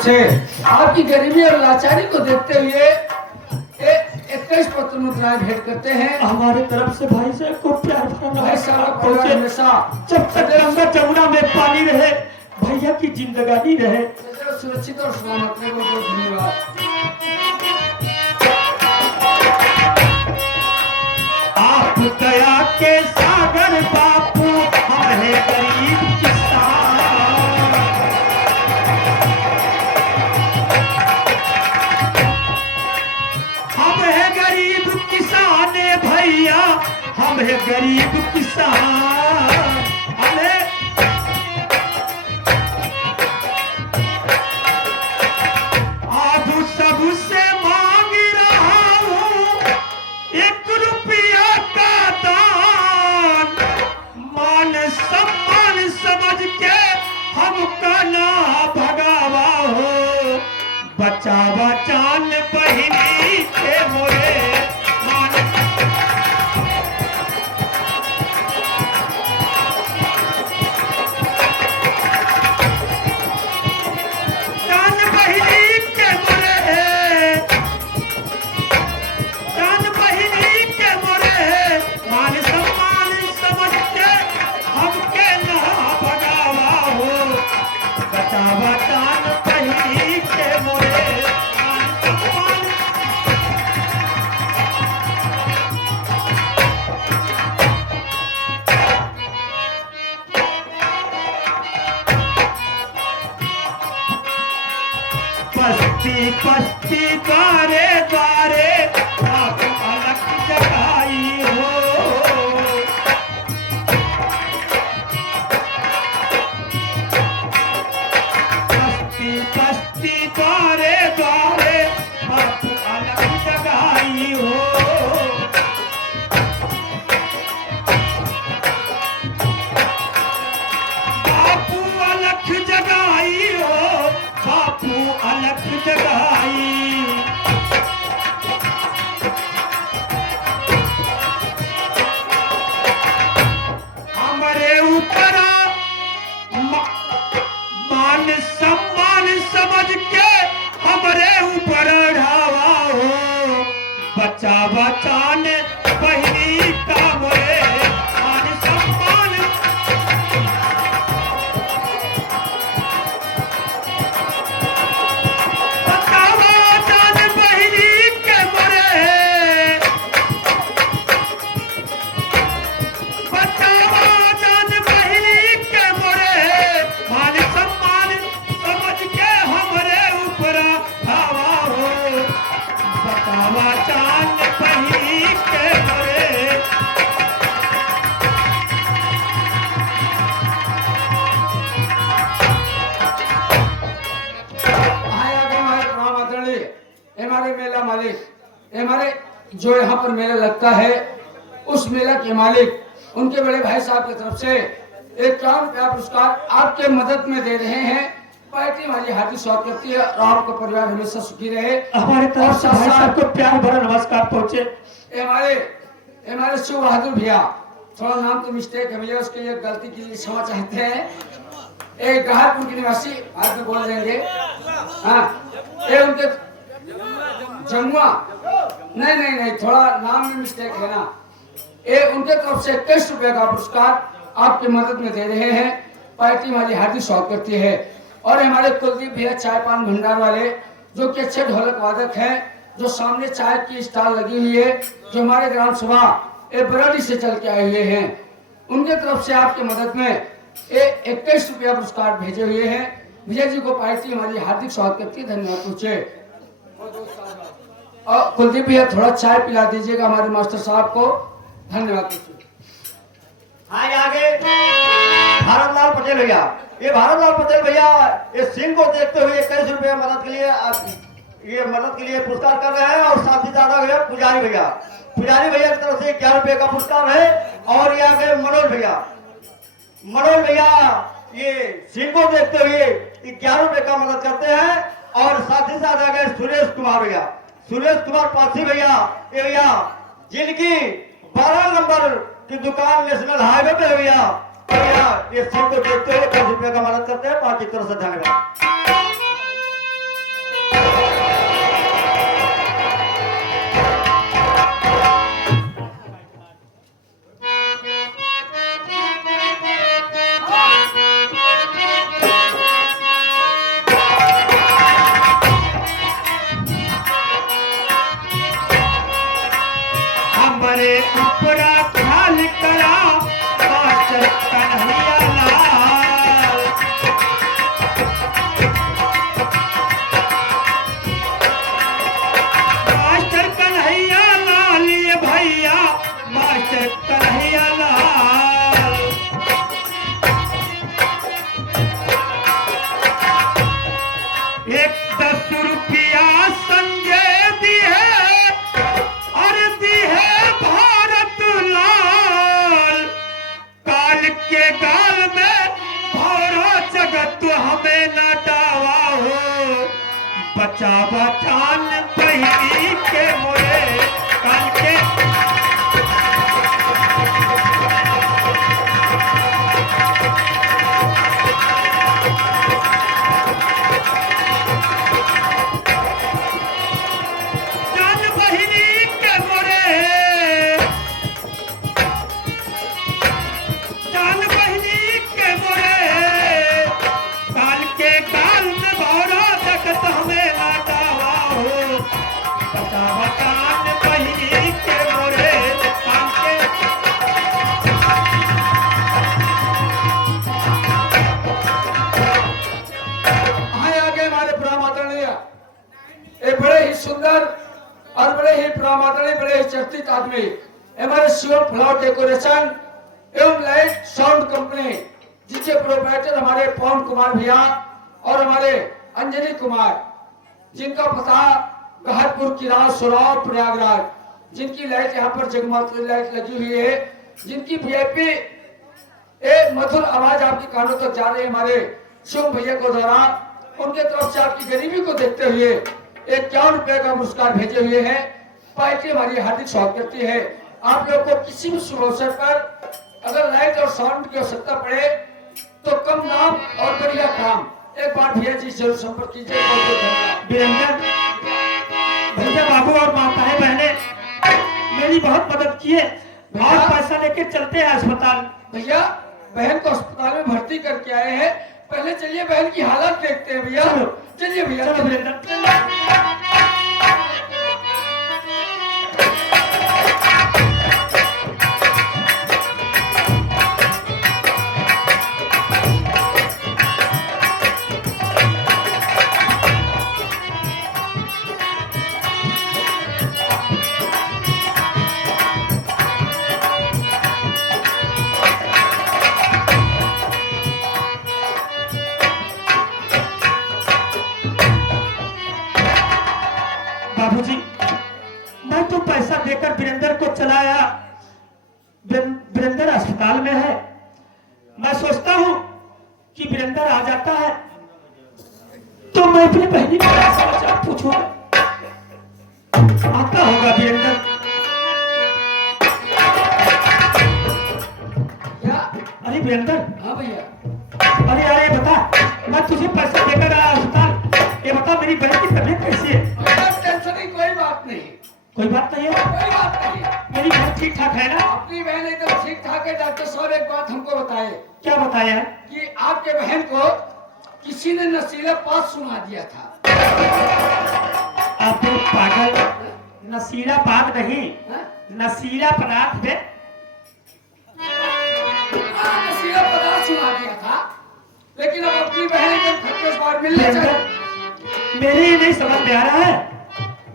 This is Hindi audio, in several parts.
तरफ से आपकी गरीबी और लाचारी को देखते हुए 21 पत्र मुद्राएं भेंट करते हैं। हमारे तरफ से भाई साहब को प्यार भरा भाई साहब का परिवार हमेशा जब तक गंगा जमुना में पानी रहे, भैया की जिंदगानी रहे। सुरक्षित और सलामत रहे। बहुत धन्यवाद। आप दया के सागर बापू, हम है गरीब किसान। हम है गरीब किसान भैया, हम है गरीब किसान। हमें आधु सबसे मांग रहा हूँ 1 रुपया का दान। मान सम्मान समझ के हमका ना भगावा हो, बचावा जान बहिनी के मोरे। मान जान बहिनी के मोरे, जान बहिनी के मोरे। मान सम्मान समझ के हमके ना भगावा हो, बचावा जान बहिनी के मोरे। मान सम्मान बस्ती बस्ती द्वारे द्वारे आप अलग जगाई हो। बस्ती बस्ती द्वारे द्वारे आप अलग जगाई हो। बापू अलग जगाई हो, बापू अलग जगाई। हमारे ऊपर मान सम्मान समझ के हमारे ऊपर ढावा हो, बचा बचान बहिनी का मोरे। मान सम्मान बचावा जान बहिनी के मोरे। बचावा जान बहिनी के मोरे। मान सम्मान समझ के हमरे ऊपर धावा हो, बचावा जान बहिनी के मोरे। हमारे मेला मालिक, हमारे जो यहाँ पर मेला लगता है उस मेला के मालिक उनके बड़े भाई साहब की तरफ से 51 रुपया पुरस्कार आपके मदद में दे रहे हैं। पार्टी हमारी हार्दिक स्वागत करती है और आपका परिवार हमेशा सुखी रहे। हमारे तरफ से भाई साहब को प्यार भरा नमस्कार पहुंचे। हमारे शिव बहादुर भैया, थोड़ा नाम तो मिस्टेक है भैया, उसके लिए गलती के लिए क्षमा चाहते हैं। एक ग्राहकपुर के निवासी आज भी बोल देंगे। हाँ, ये उनके जमुआ नहीं, थोड़ा नाम में मिस्टेक है ना। ये उनके तरफ से 21 रुपया का पुरस्कार आपके मदद में दे रहे हैं। पार्टी हमारी हार्दिक स्वागत करती है। और हमारे कुलदीप भैया चाय पान भंडार वाले, जो कि अच्छे ढोलक वादक हैं, जो सामने चाय की स्टॉल लगी हुई है, जो हमारे ग्राम सभा बरौली से चल के आए हुए हैं, उनके तरफ से आपकी मदद में 21 रुपया पुरस्कार भेजे हुए हैं। विजय जी को पार्टी हमारी हार्दिक स्वागत करती है। धन्यवाद पूछे। और कुलदीप भैया थोड़ा चाय पिला दीजिएगा हमारे मास्टर साहब को। धन्यवाद पूछे। आगे भारतलाल पटेल भैया, ये भारतलाल पटेल भैया ये सिंह को देखते हुए 21 रुपया मदद के लिए पुरस्कार कर रहे हैं। और साथ ही ज्यादा भैया पुजारी भैया की तरफ से 11 रुपये का पुरस्कार है। और ये आगे मनोज भैया ये सिंह को देखते हुए 11 रुपये का मदद करते हैं। और साथ ही साथ आगे सुरेश कुमार पासी भैया, ये भैया जिनकी 12 नंबर की दुकान नेशनल हाईवे पे भैया ये सिंह को देखते हुए 10 रुपये का मदद करते हैं। पार्टी की तरफ से धन्यवाद। एक 10 रुपया संजय दी है और दी है भारत लाल। काल के गाल में भौरा जगत हमें न डावा हो। बचा बचान बहिनी के मोरे काल के जान बहिनी के मोरे जान बहिनी के मोरे काल के गाल में भौरा जगत हमें ना डावा हो। बचा बचान बहिनी के मोरे काल के आए आगे हमारे प्राण आदरणीय एक बड़े ही सुंदर और बड़े ही प्राण आदरणीय बड़े ही चर्चित आदमी हमारे शिवम फ्लावर डेकोरेशन एवं लाइट साउंड कंपनी जिसके प्रोप्राइटर हमारे पवन कुमार भैया और हमारे अंजनी कुमार, जिनका पता गहरपुर किरान सुराव प्रयागराज, जिनकी लाइट यहाँ पर जगमगाती लाइट लगी हुई है, जिनकी वीआईपी एक मधुर आवाज आपके कानों तक जा रही है हमारे शिवम भैया को दौरान उनके तरफ से आपकी गरीबी को देखते हुए 51 रुपए का पुरस्कार भेजे हुए हैं। पार्टी हमारी हार्दिक स्वागत करती है। आप लोग को किसी भी शुभ अवसर पर अगर लाइट और साउंड की आवश्यकता पड़े तो कम दाम और बढ़िया काम एक बार भैया जी जरूर संपर्क कीजिए। वीरेंद्र भैया बाबू और माताएं बहने मेरी बहुत मदद किए और पैसा लेके चलते हैं अस्पताल। भैया बहन को अस्पताल में भर्ती करके आए हैं, पहले चलिए बहन की हालत देखते हैं भैया। चलिए भैया चलो वीरेंद्र। बाबूजी मैं तो पैसा देकर वीरेंद्र को चलाया, वीरेंद्र अस्पताल में है। मैं सोचता हूँ कि वीरेंद्र आ जाता है तो मैं अपनी बहनी का समाचार पूछूंगा। आता होगा वीरेंद्र। क्या? अरे वीरेंद्र, हाँ भैया अरे यार ये बता, मैं तुझे पैसा देकर आया अस्पताल, ये बता मेरी बहन की तबीयत कैसी है? टेंशन की कोई बात नहीं, कोई बात नहीं है? कोई बात नहीं। मेरी बहन ठीक ठाक है ना? अपनी बहन एकदम ठीक ठाक है। डॉक्टर साहब एक बात हमको बताए क्या बताया है? कि आपके बहन को किसी ने नशीला पात सुना दिया था। आप तो पागल, नशीला पाक नहीं, हाँ? नशीला पदार्थ है। नशीला पदार्थ सुना दिया था, लेकिन अब अपनी बहन एकदम खतरे बार मिलने चाहिए। मेरे ये नहीं समझ में आ रहा है,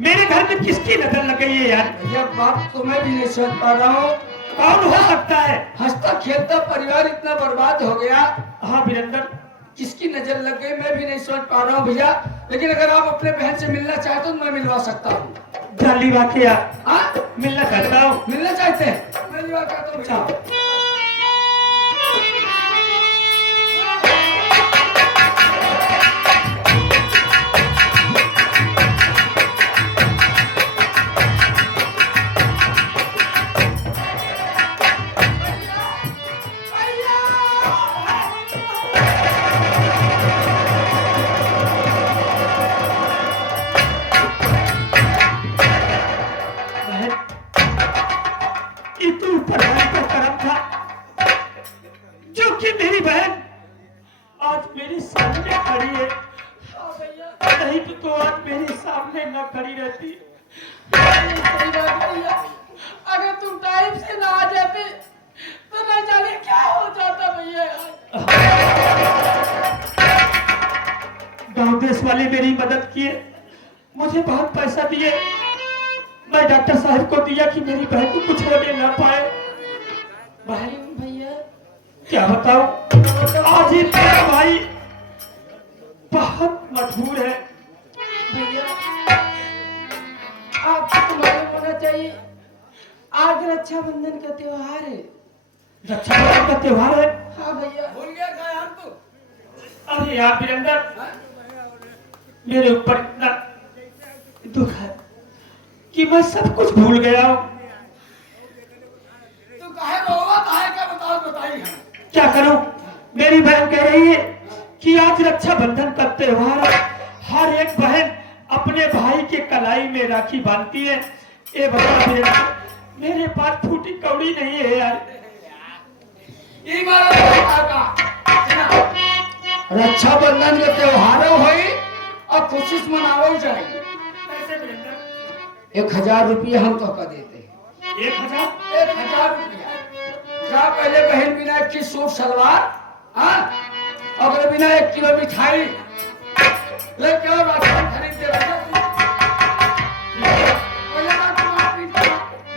मेरे घर में किसकी नजर लग गई है यार? यह बात तो मैं भी नहीं समझ पा रहा हूँ। कौन हो सकता है? हंसता खेलता परिवार इतना बर्बाद हो गया, हाँ वीरेंद्र, किसकी नजर लग गई मैं भी नहीं समझ पा रहा हूँ भैया। लेकिन अगर आप अपने बहन से मिलना चाहते हो तो मैं मिलवा सकता हूँ। जाली वाकया हाँ मिलना चाहता हूँ। मिलना चाहते हैं? मैं मिलवा चाहता हूँ भैया। ये तो ऊपर वाले का करम था जो कि मेरी बहन आज मेरे सामने खड़ी है। नहीं तो आज मेरे सामने न खड़ी रहती। सही बात है भैया। अगर तुम टाइम से ना आ जाते तो न जाने क्या हो जाता भैया। गांव देश वाले मेरी मदद किए, मुझे बहुत पैसा दिए। मैं डॉक्टर साहब को दिया कि मेरी बहन को कुछ होने न पाए। भाई भैया क्या बताऊं, आज ही मेरा भाई बहुत मजबूर है। भैया आपको तो मालूम होना चाहिए आज रक्षाबंधन का त्योहार है। रक्षाबंधन का त्योहार है। हाँ भैया। भूल गया था यार तू। अरे यार वीरेंद्र, मेरे ऊपर इतना दुख है कि मैं सब कुछ भूल गया हूँ। तू काहे रोवा काहे का बताओ बताई हम। क्या करूं? मेरी बहन कह रही है कि आज रक्षाबंधन का त्योहार है, हर एक बहन अपने भाई के कलाई में राखी बांधती है। ए भगवान, मेरे पास फूटी कौड़ी नहीं है यार। ई मारा रक्षाबंधन के त्योहार होई और खुशी से मनावल जाएगी। कैसे वीरेंद्र? 1000 रुपया हम तो का देते हैं। 1000? 1000 रुपया। जा पहले बहन बिना 1 सूट सलवार, हाँ, अगर बिना 1 किलो मिठाई लेके और राशन खरीद दे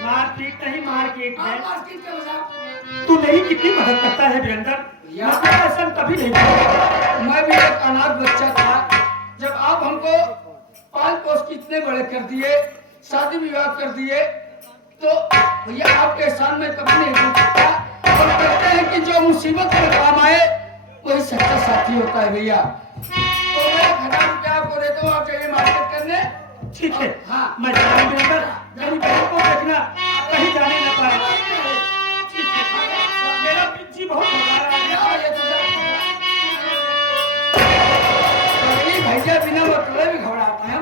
मारपीट नहीं, मारपीट है। मार्केट के बजाय तू नहीं कितनी मदद करता है वीरेंद्र। यार। मैं तो ऐसा कभी नहीं किया। मैं भी एक अनाथ बच्चा था, जब आप हमको पाल पोस के इतने बड़े कर दिए, शादी विवाह कर दिए, तो भैया आपके एहसान में कभी नहीं भूल सकता। और कहते हैं कि जो मुसीबत में काम आए वही सच्चा साथी होता है भैया। तो मैं 1000 रुपया आपको देता हूँ, आप जाइए मार्केट करने। ठीक है, हाँ। मैं जा रहा हूं वीरेंद्र। मेरी बहन को देखना कहीं जाने न पाए। ठीक है, मेरा पिंची बहुत घबरा रहा है। या ये तो कभी भैया बिना मतलब भी घबराता है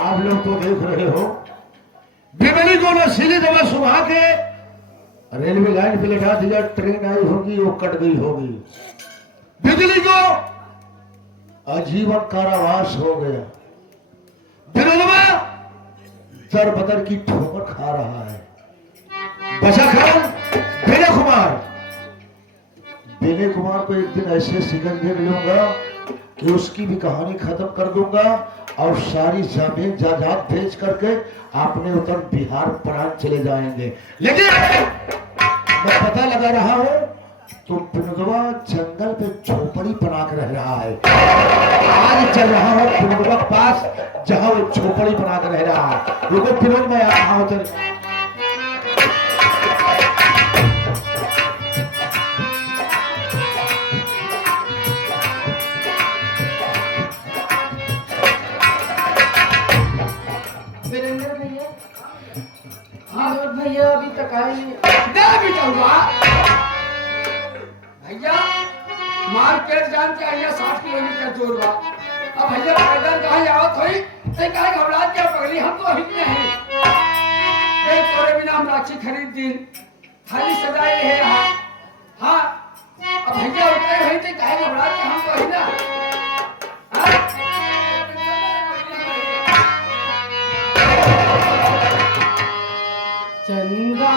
आप लोग तो देख रहे हो बिजली को नशीली दवा सुबह के रेलवे लाइन पे लगा दिया, ट्रेन आई होगी वो कट गई होगी। बिजली को आजीवन कारावास हो गया। बिजलवा दर बदर की ठोकर खा रहा है। बचा खान विनय कुमार को एक दिन ऐसे सिगन दे लूंगा कि उसकी भी कहानी खत्म कर दूंगा और सारी जमीन जायदाद बेच करके आपने उतर बिहार प्रांत चले जाएंगे। लेकिन मैं पता लगा रहा हूं तुम पिनुदवा जंगल पे झोपड़ी बना कर रह रहा है। आज चल रहा हूं पिनुदवा के पास जहां वो झोपड़ी बना कर रह रहा है। रुको पिनुद, मैं आ रहा हूं तेरे। वीरेंद्र भैया, विनोद भैया अभी तक आए नहीं। बेटा हुआ भैया मार्केट जान के आइए 60 किलोमीटर दूर बा। अब भैया पैदल कहाँ आवत होई ते काहे घबरा के पगली, हम तो अहित में हैं। एक तोरे बिना हम राखी खरीद दिन थाली सजाए है। हाँ अब भैया उतरे हैं ते काहे घबरा के, हम तो अहित ना। चंदा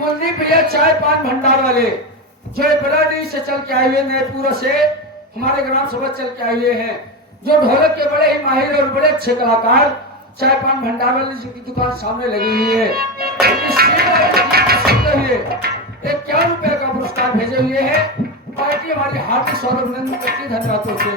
कुलदीप भैया चाय पान भंडार वाले जो बराड़ी से चल के आए हुए नैपुरा से हमारे ग्राम सभा चल के आए हुए हैं, जो ढोलक के बड़े ही माहिर और बड़े अच्छे कलाकार चाय पान भंडार वाले जिनकी दुकान सामने लगी हुई है, एक 1 रुपए का पुरस्कार भेजे हुए हैं। पार्टी हमारी हार्दिक स्वागत अभिनंदन करती है, धन्यवादों से।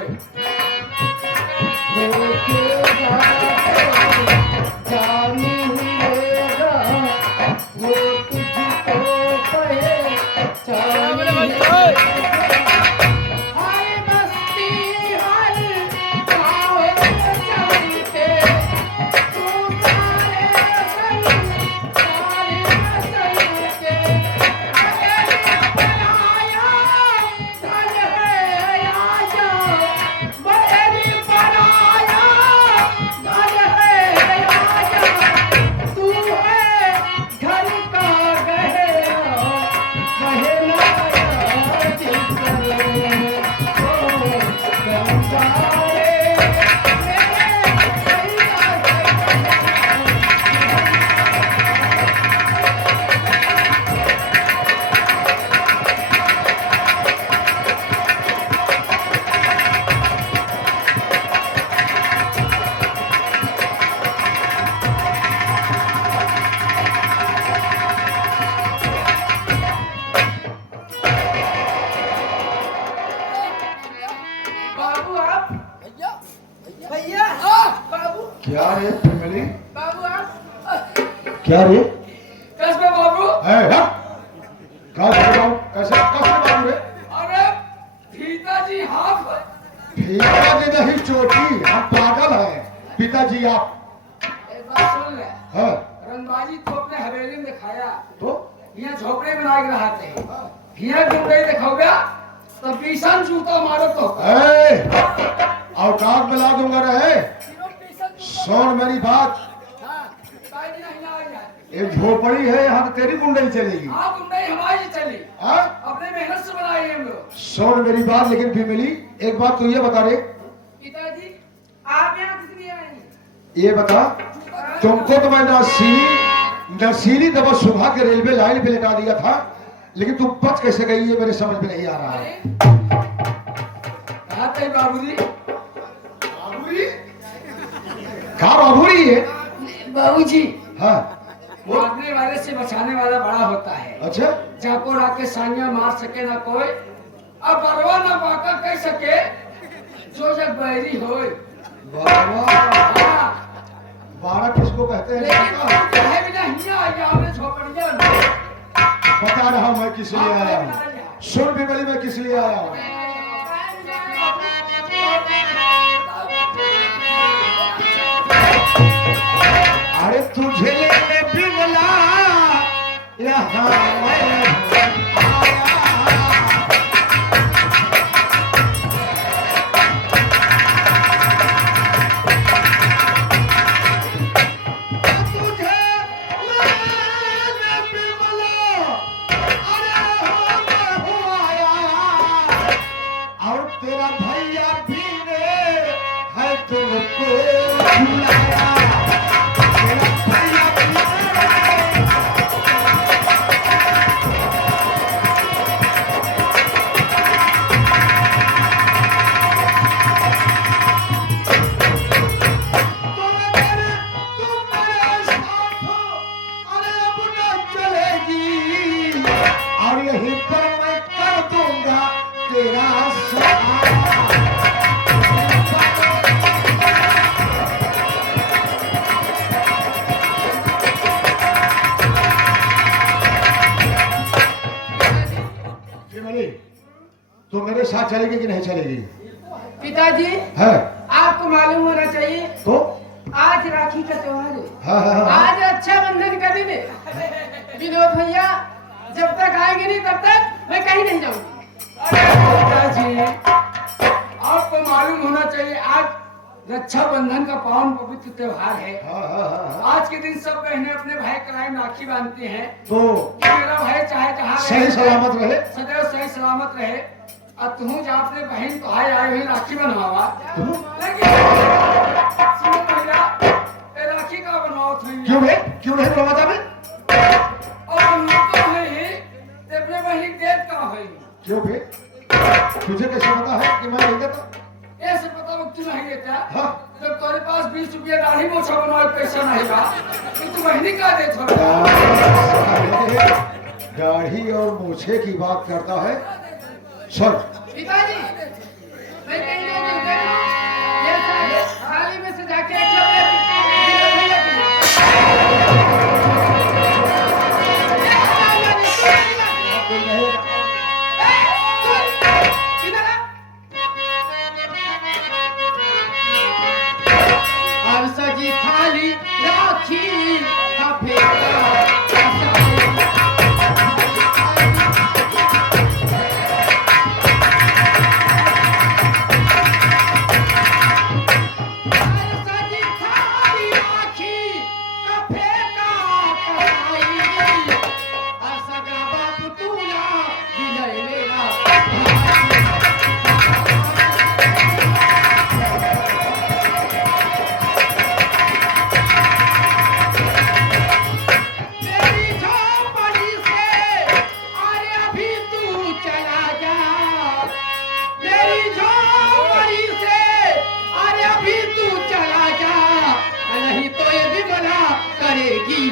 बाबू आप भैया बाबू क्या रे फैमिली? बाबू आप क्या रे? कैसे बाबू? है क्या कर रहा हूँ? कैसे बाबू रे? अरे पिताजी हाफ पिताजी नहीं चोटी, हम पागल हैं। पिताजी आप एक बात सुन ले, है रंगबाजी तो अपने हवेली में दिखाया, तो यहाँ झोपड़े बना के रहाते हैं, यहाँ गुंडे दिखाओगे तो बीसन जूता मारो तो औकात में ला दूंगा रहे। सुन मेरी बात, ये झोपड़ी है, यहाँ तो तेरी गुंडई चलेगी। हाँ गुंडे हमारी चली, हाँ? अपने मेहनत से बनाई हम लोग। सुन मेरी बात, लेकिन फैमिली एक बात तू ये बता रे, पिताजी आप यहाँ किस लिए आए हैं? ये बता, तुमको तो मैं नशीली दवा सुबह के रेलवे लाइन पे लगा दिया था, लेकिन तुम बच कैसे गई ये मेरे समझ में नहीं आ रहा है। कहा थे बाबूजी? बाबूजी? कहाँ बाबूजी है? बाबूजी हाँ मारने वाले से बचाने वाला बड़ा होता है। अच्छा, जाको राके सानिया मार सके ना कोई, अब बरवा ना बाका कह सके, जो जग बैरी होए। हाँ, बारह किसको कहते हैं? लेकिन बाबू चाहे भी नहीं आया हमने झोपड़िया में। बता रहा हूँ मैं किस लिए आया हूँ। सुन फैमिली, मैं किस लिए आया हूँ। अरे तुझे लेने बिगला यहाँ मैं आया। तुझे लेने बिगला, अरे हाँ मैं हूँ आया। और तेरा भैया भी ने है तुमको बुलाया। तेरा भैया भी ने और यहीं पर मैं कर दूंगा तेरा सहारा। फैमिली, तो मेरे साथ चलेगी कि नहीं चलेगी? पिताजी है आपको मालूम होना चाहिए तो आज राखी का त्योहार है। हाँ। आज रक्षाबंधन का दिन है। विनोद भैया जब तक आएंगे नहीं तब तक मैं कहीं नहीं जाऊंगी। पिताजी आपको मालूम होना चाहिए आज रक्षाबंधन का पावन पवित्र त्योहार है। हाँ। आज के दिन सब बहनें अपने भाई कलाई में राखी बांधती हैं तो कि मेरा भाई चाहे जहाँ सही सलामत रहे। सदैव सही सलामत रहे। अब तू जा अपने बहन तो आए हुए राखी बनवावा, लेकिन सुनो भैया, ये राखी का बनवाओ थी क्यों नहीं बनवाता मैं? और हम लोग तो हैं क्यों बे? तुझे कैसे पता है कि मैं नहीं देता? ऐसे पता वो क्यों नहीं देता? हाँ। जब तुम्हारे पास 20 रुपया दाढ़ी मोछा बनवाए पैसा नहीं बा, तो तू महीने का दे थोड़ा? दाढ़ी और मूछे की बात करता है। सुन, पिताजी मैं कहीं नहीं मिलते ये थाली में से जाके एक चॉकलेट विनोद भैया की कोई नहीं। अब सजी थाली राखी का फेंका करेगी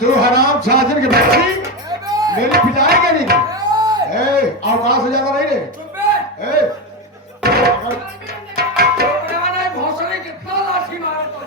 तू हराम शासन के बच्ची मेरी पिटाई करेगी। ए, अवकाश से ज्यादा नहीं रे। चुप बे। ए, अगर छोकरा नहीं भोसड़ी कितना लाठी मारा तो।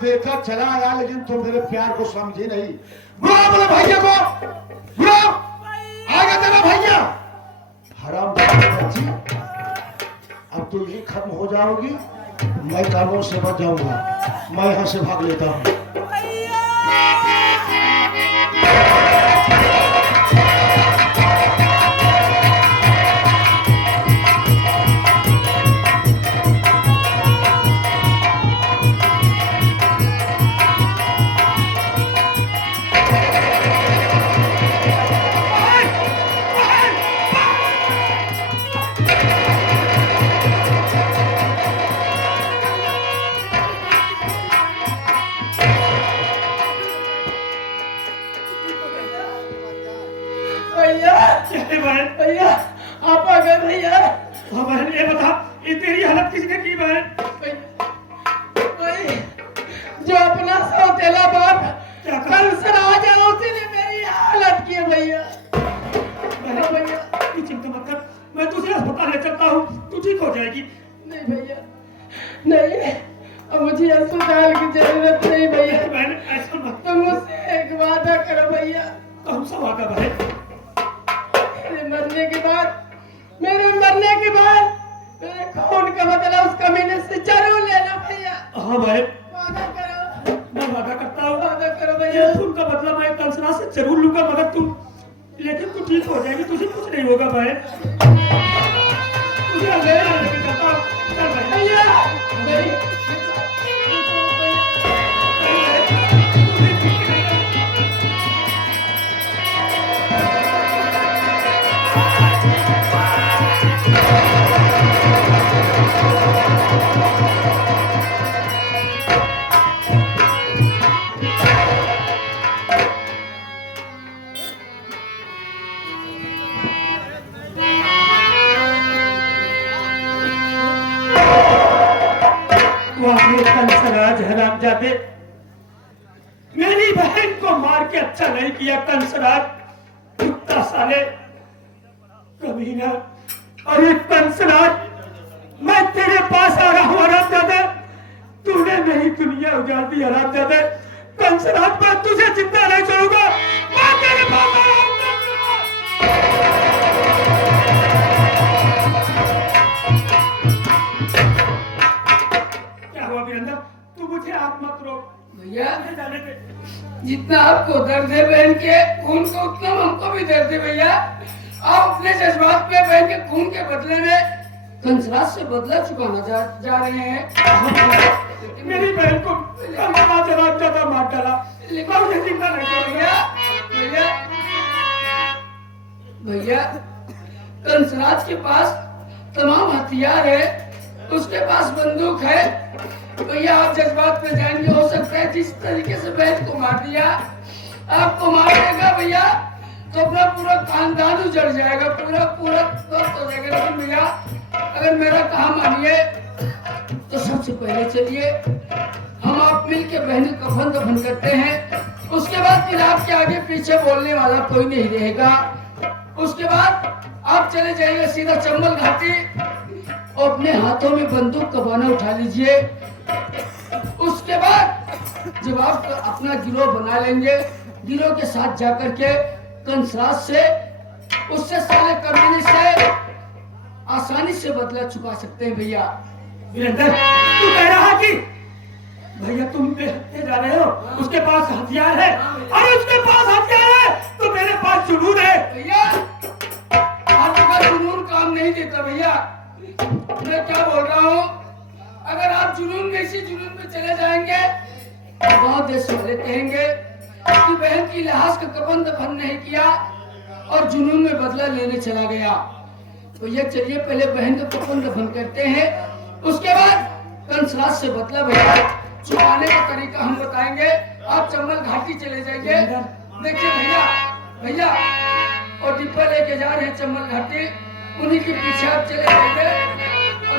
देकर चला आया लेकिन तुम मेरे प्यार को समझी नहीं। बुलाओ बोले भैया को, बुलाओ, आएगा तेरा भैया। हराम बच्ची, अब तो यही खत्म हो जाओगी, मैं कानून से बच जाऊंगा, मैं यहाँ से भाग लेता हूँ। भैया आप आ गए भैया। हाँ बहन ये बता ये तेरी हालत किसने की बहन? भाई जो अपना सौतेला बाप क्या कल से आ जाओ उसी ने मेरी हालत की है भैया। भैया तू चिंता मत कर, मैं दूसरे अस्पताल ले चलता हूँ, तू ठीक हो जाएगी। नहीं भैया नहीं, अब मुझे अस्पताल की जरूरत नहीं भैया। बहन ऐसा मत तुम मुझसे एक वादा करो भैया। कौन सा वादा बहन? मेरे मरने के बाद मेरे खून का बदला उस कमीने से जरूर लेना भैया। हाँ बहन वादा करो। बहन तुझे ले आने की कहता हूं। चल बहन भैया भैया कंसराज हरामजादे, मेरी बहन को मार के अच्छा नहीं किया कंसराज, कुत्ता साले, कमीना। अरे कंसराज, मैं तेरे पास आ रहा हूँ हरामजादे, तूने मेरी दुनिया उजाड़ दी हरामजादे। कंसराज, मैं तुझे जिंदा नहीं छोड़ूंगा, मैं तेरे पास आ रहा हूँ कंसराज। क्या हुआ वीरेंद्र, तू मुझे आग मत रोक भैया जाने दे। जितना आपको दर्द है बहन के खून को उतना हमको भी दर्द है भैया। आप अपने जज्बात पे बहन के खून के बदले में कंसराज से बदला चुकाना जा रहे हैं। मेरी बहन को ज्यादा मार डाला, लेकिन मुझे जिंदा नहीं छोड़ेगा। भैया भैया कंसराज के पास तमाम हथियार है, उसके पास बंदूक है। भैया आप जज्बात में जाएंगे, हो सकता है जिस तरीके से बहन को मार दिया, आपको मार देगा भैया तो अपना पूरा खानदान उजड़ जाएगा, पूरा ध्वस्त हो जाएगा। लेकिन भैया अगर मेरा कहा मानिए तो सबसे पहले चलिए हम आप मिल के बहन का कफन दफन करते हैं, उसके बाद फिर आपके आगे पीछे बोलने वाला कोई नहीं रहेगा। उसके बाद आप चले जाइए सीधा चंबल घाटी और अपने हाथों में बंदूक का बाना उठा लीजिए। उसके बाद जब आप अपना गिरोह बना लेंगे, गिरोह के साथ जाकर के कंसराज से, उससे साले कमीने से आसानी से बदला चुका सकते हैं भैया। वीरेंद्र, तू कह रहा कि भैया तुम बेहते जा रहे हो, उसके पास हथियार है, अरे उसके पास हथियार है तो मेरे पास जुनून है। भैया आपका जुनून काम नहीं देता भैया। मैं क्या बोल रहा हूँ, अगर आप जुनून में इसी जुनून में चले जाएंगे तो गाँव देश वाले कहेंगे कि बहन की लाश का कफन दफन नहीं किया और जुनून में बदला लेने चला गया। तो ये चलिए पहले बहन का कफन दफन करते हैं, उसके बाद कंसराज से बदला भैया चुकाने का तरीका हम बताएंगे। आप चंबल घाटी चले जाइए। देखिए भैया भैया और डिब्बा लेके जा रहे हैं चंबल घाटी, उन्हीं के पीछे आप चले जाइए और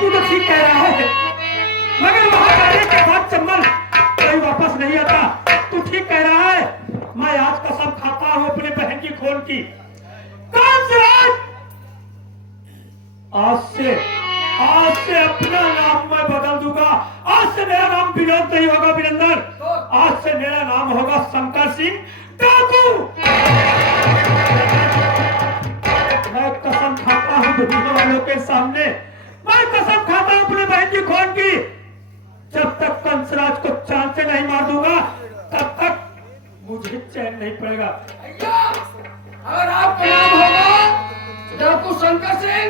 तू तो ठीक कह रहा है, मगर वहां जाने के बाद चंबल कोई वापस नहीं आता। तू ठीक कह रहा है, मैं आज कसम खाता हूँ अपने बहन की खून की। कंसराज, आज से अपना नाम मैं बदल दूंगा। आज से मेरा नाम विनोद नहीं होगा वीरेंद्र, आज से मेरा नाम होगा शंकर सिंह डाकू। मैं कसम खाता हूँ दुनिया वालों के सामने, मैं कसम खाता हूँ अपने बहन की खून की, जब तक कंसराज को चांद से नहीं मार दूंगा तब तक मुझे चैन नहीं पड़ेगा। भैया अगर आपका नाम होगा डाकू शंकर सिंह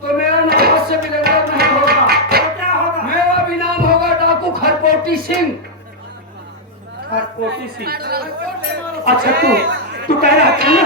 तो मेरा नाम आज से वीरेंद्र नहीं होगा। तो क्या होगा? मेरा भी नाम होगा डाकू खरपोटी सिंह। खरपोटी सिंह। अच्छा तू कह रहा था ना